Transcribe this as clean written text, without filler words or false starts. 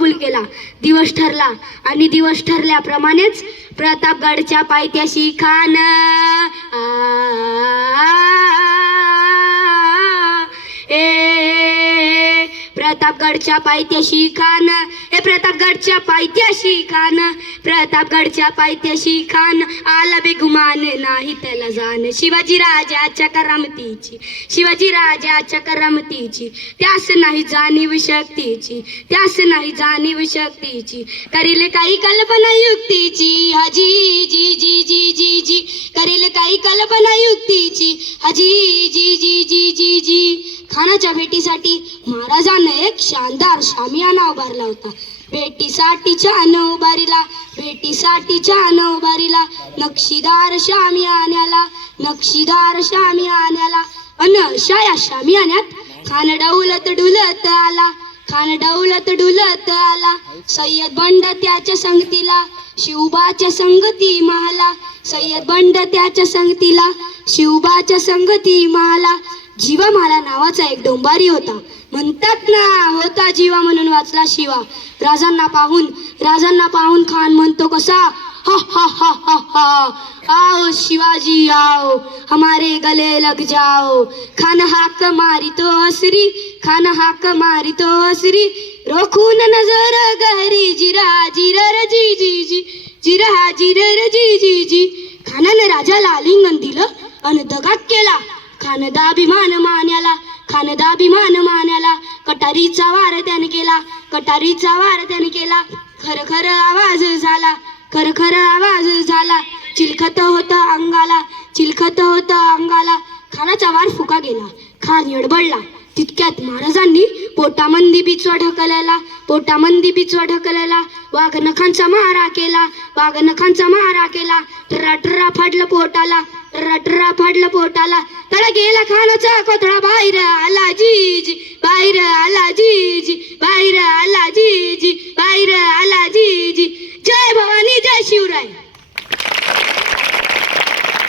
कबूल केला. दिवस ठरला आणि दिवस ठरल्याप्रमाणेच प्रतापगडच्या पायथ्याशी खान प्रतापगडच्या पायथ्याशी खान प्रतापगडच्या पायथ्याशी खान प्रतापगडच्या पायथ्याशी खान आला बेगुमान नाही त्याला जाण. शिवाजी राजाच्या करामतीची शिवाजी राजाच्या करामतीची त्यास नाही जाणीव शक्तीची त्यास नाही जाणीव शक्तीची. करील काही कल्पना युक्तीची हाजी जी जी जी जी जी करील काही कल्पना युक्तीची हाजी जी जी जी जी जी. खानाच्या भेटीसाठी महाराजांना एक शानदार शामियाना उभारला होता. भेटीसाठी छान उभारीला भेटीसाठी छान उभारीला नक्षीदार शामियान्याला नक्षीदार शामियान्याला. अन अशा या शामियान्यात खान डौलत डुलत आला खान डौलत डुलत आला. सय्यद बंड त्याच्या संगतीला शिवबाच्या संगती माला सय्यद बंड त्याच्या संगतीला शिवबाच्या संगती माला. जीवा माला नावाचा एक डोंबारी होता. म्हणतात ना होता जीवा म्हणून वाचला शिवा. राजांना पाहून खान म्हणतो कसा हा हा हा हा हा आओ शिवाजी आओ हमारे गले लग जाओ. खान हाक मारितो असरी खान हाक मारितो असरी रोखून नजर गहरी जिरा जिरर जी जी जी जिरा जिरर जी जी जी. खानाने राजाला आलिंगन दिलं आणि दगाक केला. खानदाभिमान मान्याला कटारीचा वार त्याने केला कटारीचा वार त्याने केला. खर खर आवाज झाला चिलखत होता अंगाला. खानाचा वार फुका गेला. खान एडबडला. तितक्यात महाराजांनी पोटामंदी बिचवा ढकलला वाघनखांचा मारा केला टर्रा टर्रा फाडलं पोटाला तळा गेला खानाचा कोथळा बाहेर आला